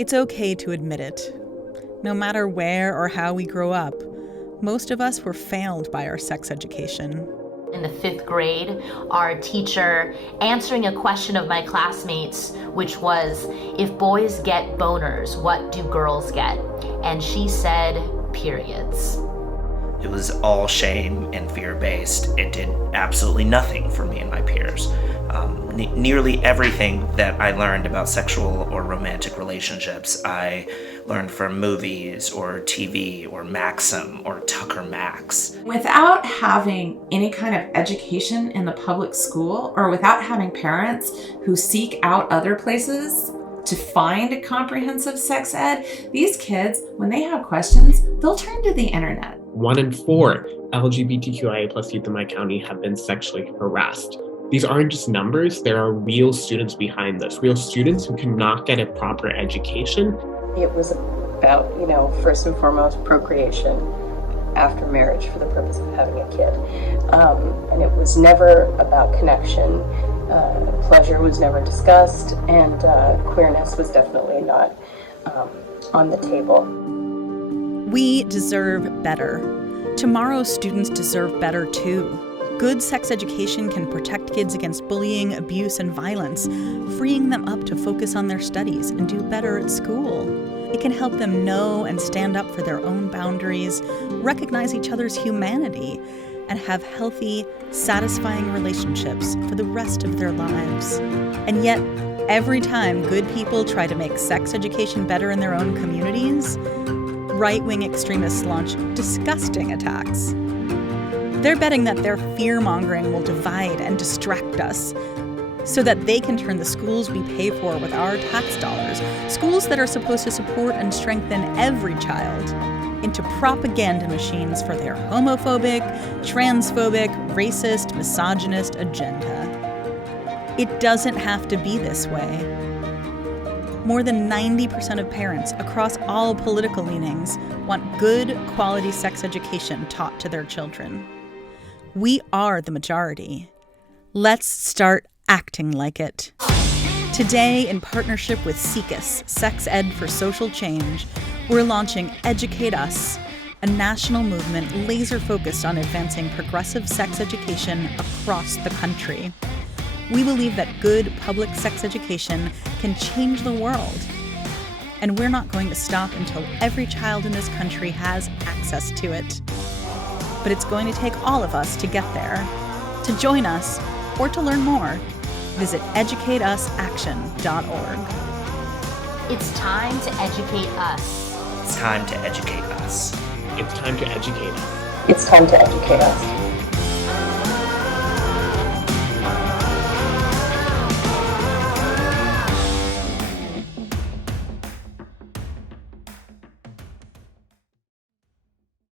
It's okay to admit it. No matter where or how we grow up, most of us were failed by our sex education. In the 5th grade, our teacher answering a question of my classmates, which was, if boys get boners, what do girls get? And she said, periods. It was all shame and fear-based. It did absolutely nothing for me and my peers. Nearly everything that I learned about sexual or romantic relationships, I learned from movies or TV or Maxim or Tucker Max. Without having any kind of education in the public school, or without having parents who seek out other places to find comprehensive sex ed, these kids, when they have questions, they'll turn to the internet. 1 in 4 LGBTQIA+ youth in my county have been sexually harassed. These aren't just numbers, there are real students behind this, real students who cannot get a proper education. It was about, first and foremost, procreation after marriage for the purpose of having a kid. And it was never about connection. Pleasure was never discussed, and queerness was definitely not on the table. We deserve better. Tomorrow's students deserve better too. Good sex education can protect kids against bullying, abuse, and violence, freeing them up to focus on their studies and do better at school. It can help them know and stand up for their own boundaries, recognize each other's humanity, and have healthy, satisfying relationships for the rest of their lives. And yet, every time good people try to make sex education better in their own communities, right-wing extremists launch disgusting attacks. They're betting that their fear-mongering will divide and distract us so that they can turn the schools we pay for with our tax dollars, schools that are supposed to support and strengthen every child, into propaganda machines for their homophobic, transphobic, racist, misogynist agenda. It doesn't have to be this way. More than 90% of parents across all political leanings want good, quality sex education taught to their children. We are the majority. Let's start acting like it. Today, in partnership with SIECUS, Sex Ed for Social Change, we're launching EducateUS, a national movement laser-focused on advancing progressive sex education across the country. We believe that good public sex education can change the world. And we're not going to stop until every child in this country has access to it. But it's going to take all of us to get there. To join us, or to learn more, visit educateusaction.org. It's time to educate us. It's time to educate us. It's time to educate us. It's time to educate us.